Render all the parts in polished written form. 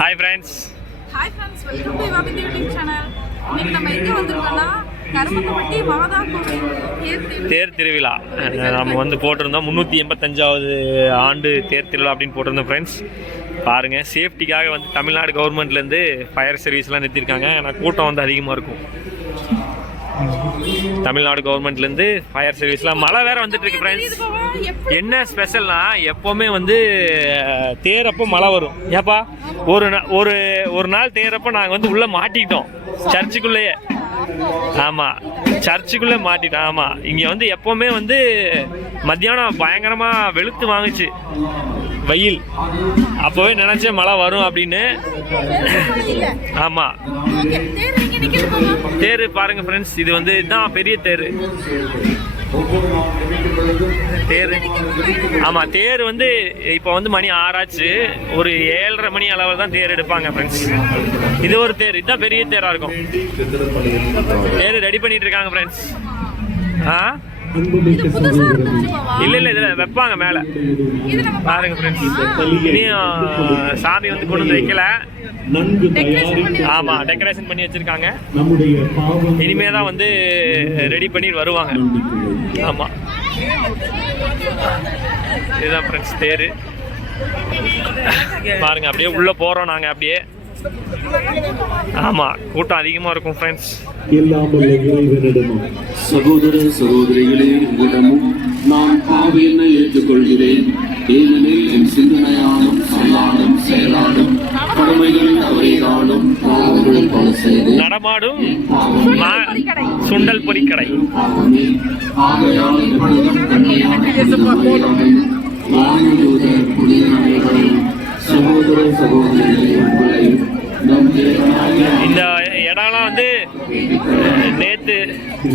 Hi friends. Hi friends, welcome to யுவாபிதி YouTube channel. இன்னைக்கு நம்ம எங்கே வந்திருக்கோம்னா கருமத்தப்பட்டி மாதா கோவில் தேர் திருவிழா. நம்ம வந்து போட்டிருந்தோம் 385வது ஆண்டு தேர் திருவிழா அப்படின்னு போட்டிருந்தோம் ஃப்ரெண்ட்ஸ். பாருங்கள், சேஃப்டிக்காக வந்து தமிழ்நாடு கவர்மெண்ட்லேருந்து ஃபயர் சர்வீஸ்லாம் நிறுத்திருக்காங்க. ஏன்னா கூட்டம் வந்து அதிகமாக இருக்கும். தமிழ்நாடு கவர்மெண்ட்லேருந்து ஃபயர் சர்வீஸ்லாம் மழை வேறு வந்துட்டு இருக்கு ஃப்ரெண்ட்ஸ். என்ன ஸ்பெஷல்னா, எப்போவுமே வந்து தேரப்போ மழை வரும். ஏப்பா ஒரு நாள் தேரப்போ நாங்கள் வந்து உள்ளே மாட்டிக்கிட்டோம் சர்ச்சுக்குள்ளேயே. ஆமாம், சர்ச்சுக்குள்ளே மாட்டிட்டோம். ஆமாம், இங்கே வந்து எப்போவுமே வந்து மத்தியானம் பயங்கரமாக வெளுத்து வாங்குச்சு வெயில். அப்போவே நினச்சேன் மழை வரும் அப்படின்னு. ஆமாம், தேர் பாருங்கள் ஃப்ரெண்ட்ஸ், இது வந்து இதுதான் பெரிய தேர். ஆமாம், தேர் வந்து இப்போ வந்து மணி 6 ஆச்சு. ஒரு 7:30 மணி அளவில் தான் தேர் எடுப்பாங்க ஃப்ரெண்ட்ஸ். இது ஒரு தேர், இதுதான் பெரிய தேராக இருக்கும். தேர் ரெடி பண்ணிட்டு இருக்காங்க ஃப்ரெண்ட்ஸ். இல்ல இதுல வைப்பாங்க மேல பாருங்க ஃப்ரெண்ட்ஸ். இனியும் சாமி வந்து கொண்டு வந்து வைக்கல. ஆமா, டெக்கரேஷன் பண்ணி வச்சிருக்காங்க. இனிமேதான் வந்து ரெடி பண்ணி வருவாங்க. ஆமா, இதுதான் ஃப்ரெண்ட்ஸ் தேரு. பாருங்க, அப்படியே உள்ள போறோம் நாங்க. அப்படியே ஆமா, கூட்டம் அதிகமா இருக்கும் ஃப்ரெண்ட்ஸ். சகோதர சகோதரிகளே, உங்களிடமும் நான் பாவியனை ஏற்றுக்கொள்கிறேன். ஏனெனில் என் சிந்தனையாலும் சொல்லாலும் செயலாலும் கடமைகளில் தவறினாலும் பாவங்கள் பல செய்து நடமாடும் சுண்டல் பொறிக்கடை. ஆகையால் எப்பொழுதும் சகோதர சகோதரிகளே, உங்களை இந்த இடம்லாம் வந்து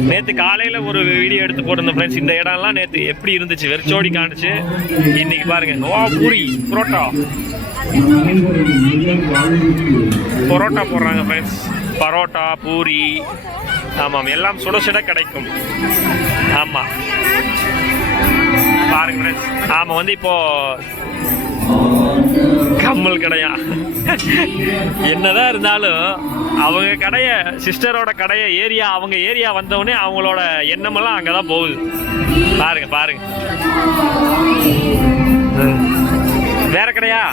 நேற்று காலையில் ஒரு வீடியோ எடுத்து போட்டிருந்தேன் ஃப்ரெண்ட்ஸ். இந்த இடம்லாம் நேற்று எப்படி இருந்துச்சு, வெறிச்சோடி காணுச்சு. இன்னைக்கு பாருங்க, பூரி பரோட்டா போடுறாங்க ஃப்ரெண்ட்ஸ். பரோட்டா பூரி, ஆமாம், எல்லாம் சுட சுட கிடைக்கும். ஆமாம் பாருங்க ஃப்ரெண்ட்ஸ். ஆமாம், வந்து இப்போ கம்மல் கடையா என்னதான் இருந்தாலும் அவங்க கடைய, சிஸ்டரோட கடைய ஏரியா, அவங்க ஏரியா வந்தவுடனே அவங்களோட எண்ணமெல்லாம் அங்கதான் போகுது. பாருங்க பாருங்க, வேற கடையா?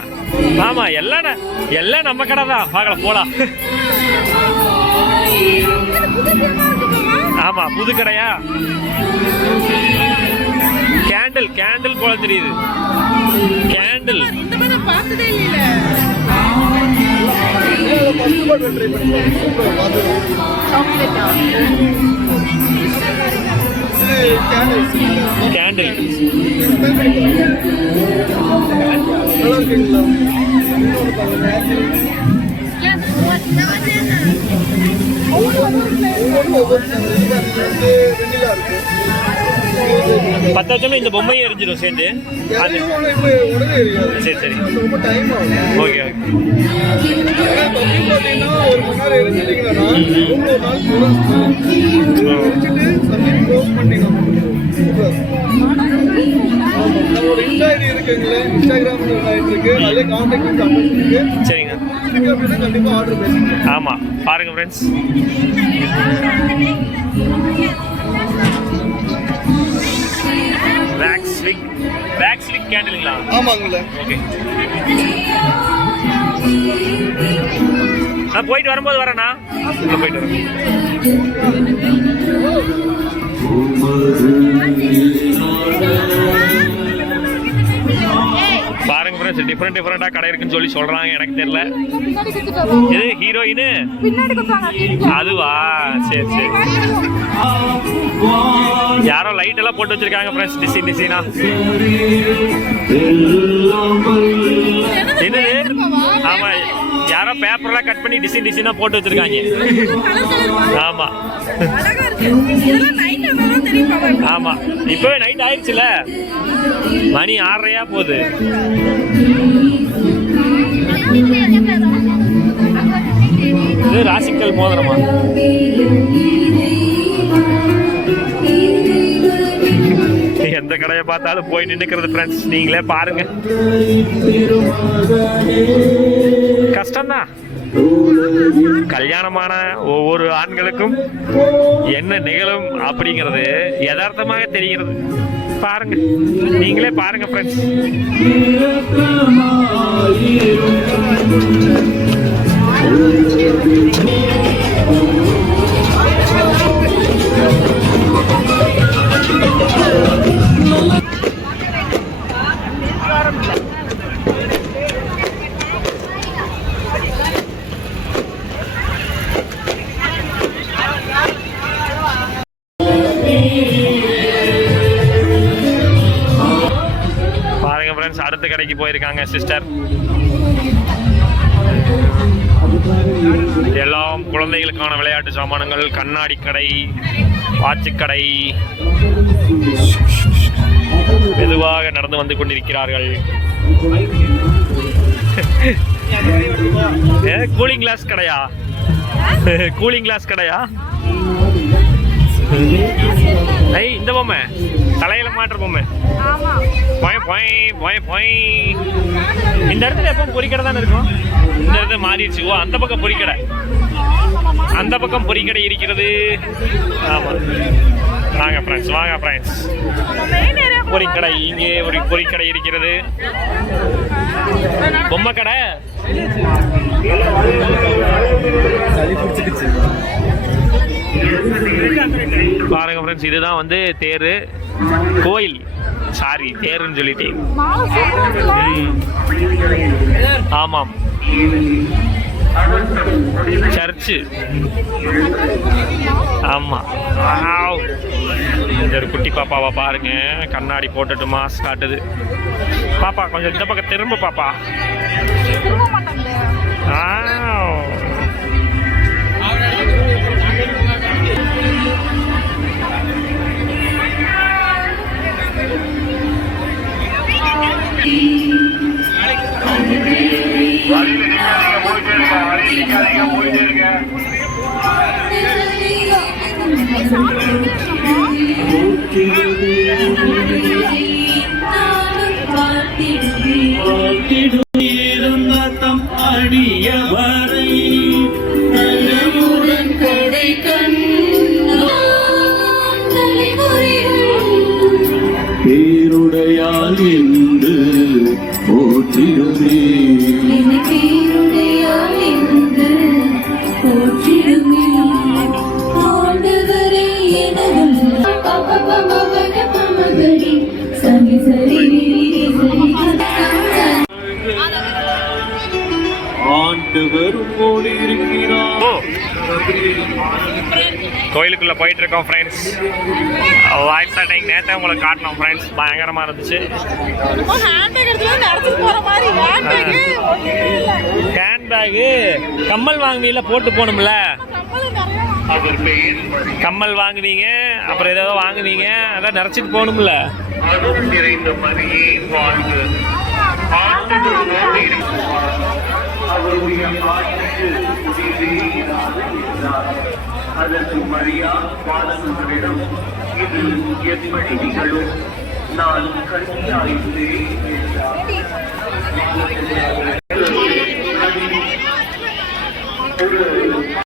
ஆமா, எல்லாம் நம்ம கடை தான். பார்க்கலாம், போலாம். ஆமா, புது கடையா? கேண்டில் போல தெரியுது. கேண்டில் பத்து வருஷம் இந்த பொம்மையை எரிஞ்சிடும் சேர்ந்து. சரி சரி, ஓகே ஓகே. சரிங்க, ஆமா பாருங்க ஃப்ரெண்ட்ஸ். வேக்ஸ்விக் கேண்டிலுங்களா? ஆமாங்களா, ஓகே. நான் போயிட்டு வரும்போது வரேண்ணா. போயிட்டு வரேன். பாருங்க ஃப்ரெண்ட்ஸ், டிஃப்ரெண்டா கடை இருக்குன்னு சொல்லி சொல்றாங்க. எனக்கு தெரியல. இது ஹீரோயின் அதுவா? சரி சரி. யாரோ லைட் எல்லாம் போட்டு வச்சிருக்காங்க ஃப்ரெண்ட்ஸ், டிசைனா. என்னது? ஆமா, யாரோ பேப்பர்லாம் கட் பண்ணி டிசைனா போட்டு வச்சிருக்காங்க. ஆமா ஆமா, இப்பவே நைட் ஆயிடுச்சுல, மணி 6:30 போகுது. இது ராசிக்கல் மோதிரமா? எந்த கடையை பார்த்தாலும் போய் நின்னுக்கிறது ஃப்ரெண்ட்ஸ். நீங்களே பாருங்க. கஷ்டம்தான். கல்யாணமான ஒவ்வொரு ஆண்களுக்கும் என்ன நிகழும் அப்படிங்கிறது யதார்த்தமாக தெரிகிறது. பாருங்க, நீங்களே பாருங்க ஃப்ரெண்ட்ஸ். பாருங்க ஃப்ரெண்ட்ஸ், அடுத்த கடைக்கு போயிருக்காங்க சிஸ்டர். எல்லாம் குழந்தைகளுக்கான விளையாட்டு சாமான்கள், கண்ணாடி கடை, வாட்சுக்கடை. மெதுவாக நடந்து வந்து கொண்டிருக்கிறார்கள். கூலிங் கிளாஸ் கடையா? கூலிங் கிளாஸ் கடையா? ஐய், இந்த பொம்மை தலையில மாட்டுற பொம்மை. இந்த இடத்துல எப்போ பொறிக்கடை தானே இருக்கும். இந்த இடத்துல மாறிடுச்சு. ஓ, அந்த பக்கம் பொறிக்கடை, அந்த பக்கம் பொறிக்கடை இருக்கிறது. ஆமா, வாங்க ஃப்ரெண்ட்ஸ், வாங்க ஃப்ரெண்ட்ஸ். பொறிக்கடை, இங்கே ஒரு பொறிக்கடை இருக்கிறது. பொம்மை கடை. பாருங்க ஃப்ரெண்ட்ஸ், இதுதான் வந்து தேரு கோயில். சாரி, தேருன்னு சொல்லிட்டேன். ஆமாம், சர்ச்சு. ஆமா, இந்த ஒரு குட்டி பாப்பாவா பாருங்க, கண்ணாடி போட்டுட்டு மாஸ்க் காட்டுது. பாப்பா கொஞ்சம் இந்த பக்கம் திரும்ப பாப்பா. பேருடையால் என்று போற்றிடுமே. ஆண்டவர் போல இருக்கிறார். கோயிலுக்குள்ள போயிட்டு இருக்கோம் ஃப்ரெண்ட்ஸ். லைட் செட்டிங் நேற்று உங்களுக்கு காட்டினோம் ஃப்ரெண்ட்ஸ், பயங்கரமா இருந்துச்சு. ஹேண்ட்பேகு கம்மல் வாங்குவீங்கள, போட்டு போகணும்ல. கம்மல் வாங்குவீங்க, அப்புறம் ஏதோ வாங்குவீங்க, அதான் நிறைச்சிட்டு போகணும்ல. அதற்கு மரியா பாலகனிடம், இது எப்படி நிகழும்? நான் கன்னியாயிருந்தேன் என்றார்.